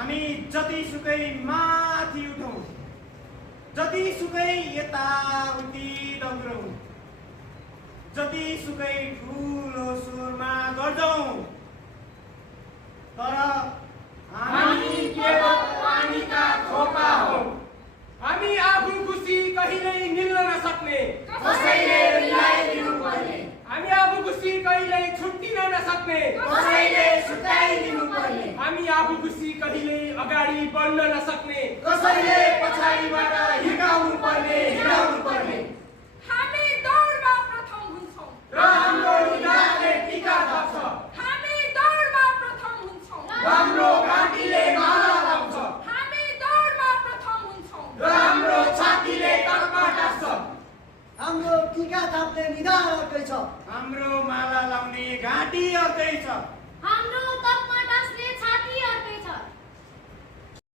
हामी जतिसुकै माथि उठौँ, जतिसुकै यताउति दौडौँ, जतिसुकै ठुलो स्वरमा गर्छौँ, तर हामी केवल पानीका थोपा हौँ। हामी आफू खुसी कहिल्यै मिल्न नसक्ने, कसैले मिलाइदिनु पर्ने। हामी आफू खुसी कहिल्यै छुट्टिन नसक्ने, कसैले छुट्याइदिनु पर्ने। हामी आफू खुसी कहिल्यै अगाडि बढ्न नसक्ने, कसैले पछाडिबाट हिँडाउनु पर्ने। हामी दौडमा प्रथम हुन्छौँ र हाम्रो निधारले टीका थप्छ। हामी दौडमा प्रथम हुन्छौँ र हाम्रो घाँटीले माला लाउँछ। हामी दौडमा प्रथम हुन्छौँ र हाम्रो छातीले तर्पा टाँस्छ। हाम्रो टीका थाप्ने निधार अर्कै छ, हाम्रो माला लाउने घाँटी अर्कै छ। हाम्रो